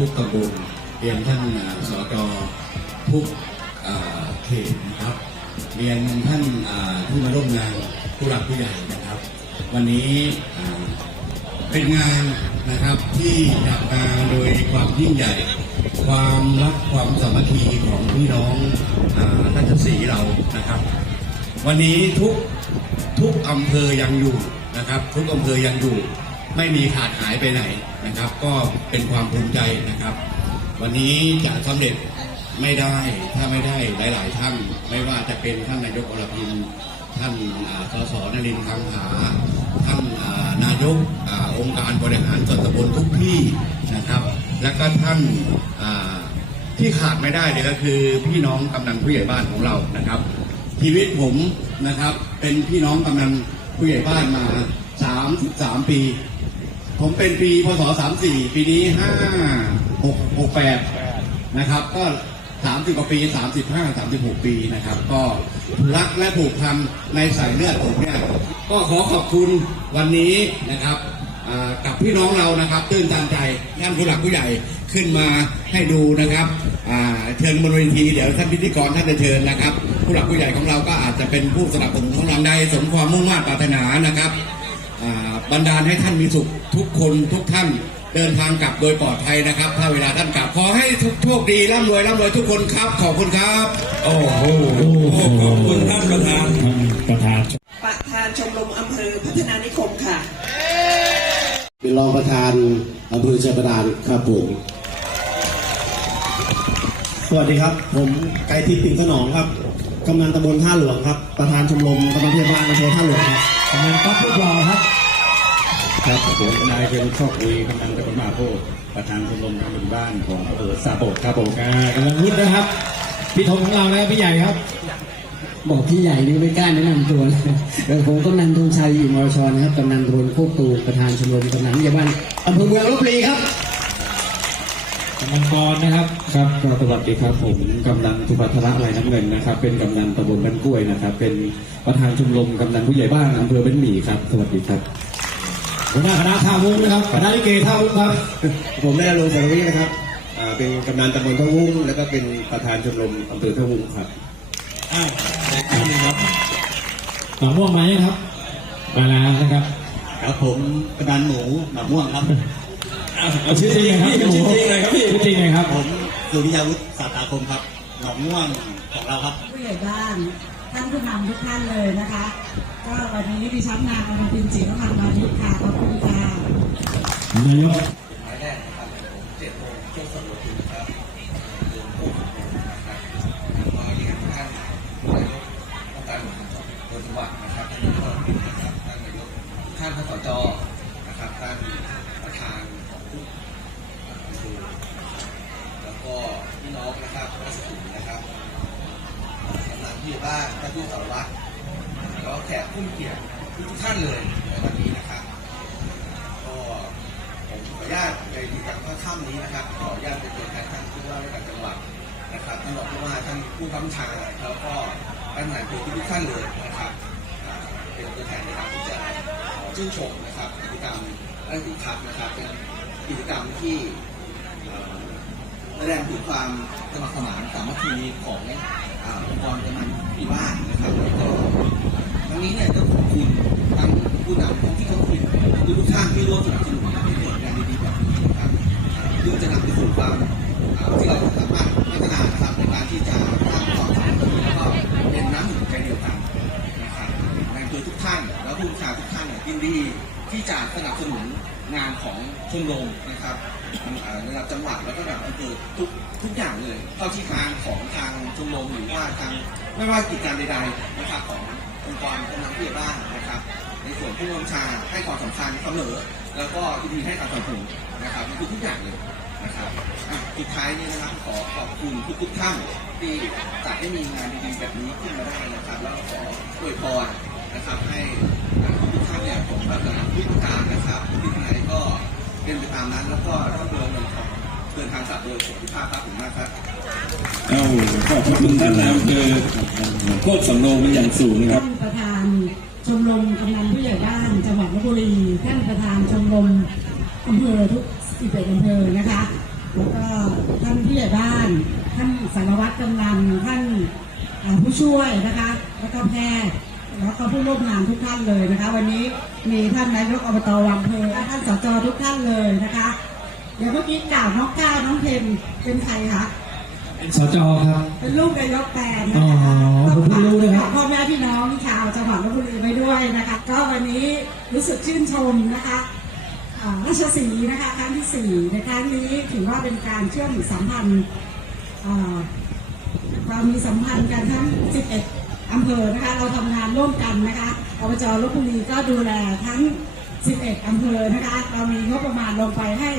ทุกตำบลเรียนท่านสจทุกเขตนะครับ เรียนท่านอ่าที่มาร่วมงานผู้หลักผู้ใหญ่นะครับ วันนี้เป็นงานนะครับที่จัดมาโดยความยิ่งใหญ่ ความรักความสามัคคีของพี่น้องอ่าราชสีเรานะครับ วันนี้ทุกทุกอำเภอยังอยู่นะครับ ทุกอำเภอยังอยู่ ไม่มีขาดหายไปไหนนะครับ ก็เป็นความภูมิใจนะครับ วันนี้จะสำเร็จไม่ได้ถ้าไม่ได้หลาย ๆ ท่าน ไม่ว่าจะเป็นท่านนายกอรพินท่านสสนรินทร์คำหาท่านนายกอองค์การบริหารส่วนตำบลทุกที่นะครับ และก็ท่านที่ขาดไม่ได้เลยก็คือพี่น้องกำนันผู้ใหญ่บ้านของเรานะครับ ชีวิตผมนะครับเป็นพี่น้องกำนันผู้ใหญ่บ้านมา 33 ปี ผมเป็นปีพศ 34 ปีนี้ 5 6 68 นะครับ ก็ 30กว่าปี 35 36 ปีนะครับ ก็รักและผูกพันในสายเลือดผมเนี่ย ก็ขอขอบคุณวันนี้นะครับกับพี่น้องเรานะครับตื่นตันใจท่านผู้หลักผู้ใหญ่ขึ้นมาให้ดูนะครับเชิญบนเวทีเดี๋ยวท่านพิธีกรท่านจะเชิญนะครับ ผู้หลักผู้ใหญ่ของเราก็อาจจะเป็นผู้สนับสนุนของเราได้สมความมุ่งมั่นปรารถนานะครับ บันดาลให้ท่านมีสุขทุกคนทุกท่านเดินทางกลับโดยปลอดภัยนะครับ ถ้าเวลาท่านกลับขอให้ทุกโชคดีร่ำรวยร่ำรวยทุกคนครับ ขอบคุณครับ โอ้โหขอบคุณท่านประธานประธานประธานชมรมอำเภอพัฒนานิคมค่ะ เป็นรองประธานอำเภอชัยบาดาลครับผมสวัสดีครับ ผมไกรทิพย์ปิ่นขนองครับกำนันตำบลท่าหลวงครับ ประธานชมรมกำนันเทศบาลอำเภอท่าหลวงครับ กำนันก๊อฟทุกรอครับครับผมนายเพียงโชคดีกำนันตะบนมาโพธิ์ประธานชมรมทางหมู่บ้านของอำเภอสาโบดครับผมอ่ากำลังวุฒินะครับพี่ธงของเราแล้วพี่ใหญ่ครับ บอกพี่ใหญ่นี่ไม่กล้าแนะนำตัวเลยเออผมกำนันธงชัยอิมรชรนะครับกำนันตำบลโคกตูประธานชมรมกำนันผู้ใหญ่บ้านอำเภอเมืองลบบุรีครับ กำนันกรนะครับครับก็สวัสดีครับผมกำนันสุภัทระไรน้ำเงินนะครับ เป็นกำนันตำบลบ้านกล้วยนะครับ เป็นประธานชมรมกำนันผู้ใหญ่บ้านอำเภอบ้านหมี่ครับ สวัสดีครับหัวหน้าคณะท่าวุ้งนะครับคณะลิเกท่าวุ้งครับ ผมได้ลงสารวิทย์นะครับอ่าเป็นกำนันตำบลท่าวุ้งแล้วก็เป็นประธานชมรมอำเภอท่าวุ้งครับอ้าวท่านหนึงครับหนองม่วงไหมครับ มาแล้วนะครับ ครับผมกำนันหมูหนักม่วงครับ เอาชื่อจริงหน่อยครับพี่หมูชื่อจริง หน่อยครับ ผมสุริยาวุฒิสาตาคมครับหนองม่วงของเราครับผู้ใหญ่บ้านท่านผู้นำทุกท่านเลยนะคะ ก็วันนี้ดิฉันนางอมรินทร์ศรีนครมานิดค่ะขอบคุณค่ะนายกท่านพสจนะครับท่านประธานของทุกอำเภอแล้วก็พี่น้องนะครับรัศดรนะครับกำนันผู้ใหญ่บ้านท่านผู้สารวัตรแล้วก็แขก ผู้มีเกียรติทุกท่านเลยในวันนี้นะครับก็ผมขออนุญาตในกิจกรรมข้าค่ำนี้นะครับขออนุญาตเป็นตัวแทนท่านผู้ว่าราชการจังหวัดนะครับท่านรองผู้ว่าท่านผู้กำชาแล้วก็ท่านนายอำเภอทุกท่านเลยนะครับเป็นตัวแทนในการที่จะขอชื่นชมนะครับกิจกรรมและกิจกรรมนะครับเป็นกิจกรรมที่แสดงถึงความสมัครสมานสามัคคีของอ่าองค์กรกำนันปีบ้านนะครับแล้วก็ทั้งนี้เนี่ย สนับสนุนให้เกิดงานดีๆแบบนี้นะครับอ่าเพื่อจะนำไปสู่ความที่เราสามารถพัฒนาครับในการที่จะสร้างความสามัคคีแล้วก็เป็นน้ำหนึ่งใจเดียวกันนะครับในอำเภอทุกท่านและผู้ชาทุกท่านเนี่ยยินดีที่จะสนับสนุนงานของชมรมนะครับเอ่อระดับจังหวัดแล้วก็ระดับอำเภอทุกทุกอย่างเลยเท่าที่ทางของทางชมรมหรือว่าทางไม่ว่ากิจการใดๆนะครับขององค์กรกำลังผู้ใหญ่บ้านนะครับ ในส่วนผู้บัญชาให้ความสำคัญเสมอ แล้วก็ยินดีให้การสนับสนุนนะครับนี่คือทุกอย่างเลยนะครับอะสุดท้ายนี้นะครับขอขอบคุณทุกๆท่านที่จัดให้มีงานดีๆแบบนี้ขึ้นมาได้นะครับ แล้วขออวยพรนะครับให้ทุกท่านเนี่ยผมปรารถนาทุกประการนะครับที่ไหนก็เป็นไปตามนั้น แล้วก็ร่ำรวยเงินทองเดินทางกลับโดยสุขภาพครับผมมากครับ เอ้าขอบคุณท่านนายอำเภอโคตรสำโรงเป็นอย่างสูงครับ ท่านประธาน ชมรมกำนันผู้ใหญ่บ้าน จังหวัดลบบุรี ท่านประธานชมรมอำเภอทุกสิบเอ็ดอำเภอนะคะ แล้วก็ท่านผู้ใหญ่บ้าน ท่านสารวัตรกำนันท่านผู้ช่วยนะคะ แล้วก็แพทย์แล้วก็ผู้ร่วมงานทุกท่านเลยนะคะ วันนี้มีท่านนายกอบตวังเพลท่านสจทุกท่านเลยนะคะ เดี๋ยวเมื่อกี้กล่าวน้องก้าวน้องเพนเป็นใครคะ สจครับ เป็นลูกนายกแตนอ๋นะอคะผมเพิ่งรู้นะครับ พ่อแม่พี่น้องชาวจังหวัดลบบุรีไปด้วยนะคะ ก็วันนี้รู้สึกชื่นชมนะคะอ่าราชสีห์นะคะครั้งที่สี่ในครั้งนี้ถือว่าเป็นการเชื่อมสัมพันธ์อ่าเรามีสัมพันธ์กันทั้ง 11 อำเภอนะคะ เราทำงานร่วมกันนะคะอบจลบบุรีก็ดูแลทั้ง 11 อำเภอนะคะ เรามีงบประมาณลงไปให้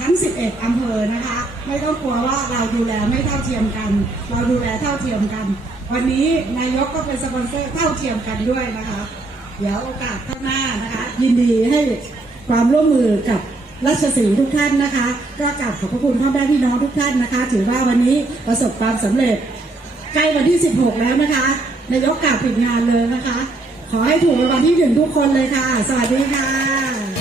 ทั้ง 11 อำเภอนะคะ ไม่ต้องกลัวว่าเราดูแลไม่เท่าเทียมกัน เราดูแลเท่าเทียมกัน วันนี้นายกก็เป็นสปอนเซอร์เท่าเทียมกันด้วยนะคะ เดี๋ยวโอกาสข้างหน้านะคะ ยินดีให้ความร่วมมือกับรัชสีทุกท่านนะคะ ก็กราบขอบพระคุณพ่อแม่พี่น้องทุกท่านนะคะ ถือว่าวันนี้ประสบความสำเร็จใกล้วันที่ 16 แล้วนะคะนายกกล่าวปิดงานเลยนะคะ ขอให้ถูกรางวัลที่หนึ่งทุกคนเลยค่ะ สวัสดีค่ะ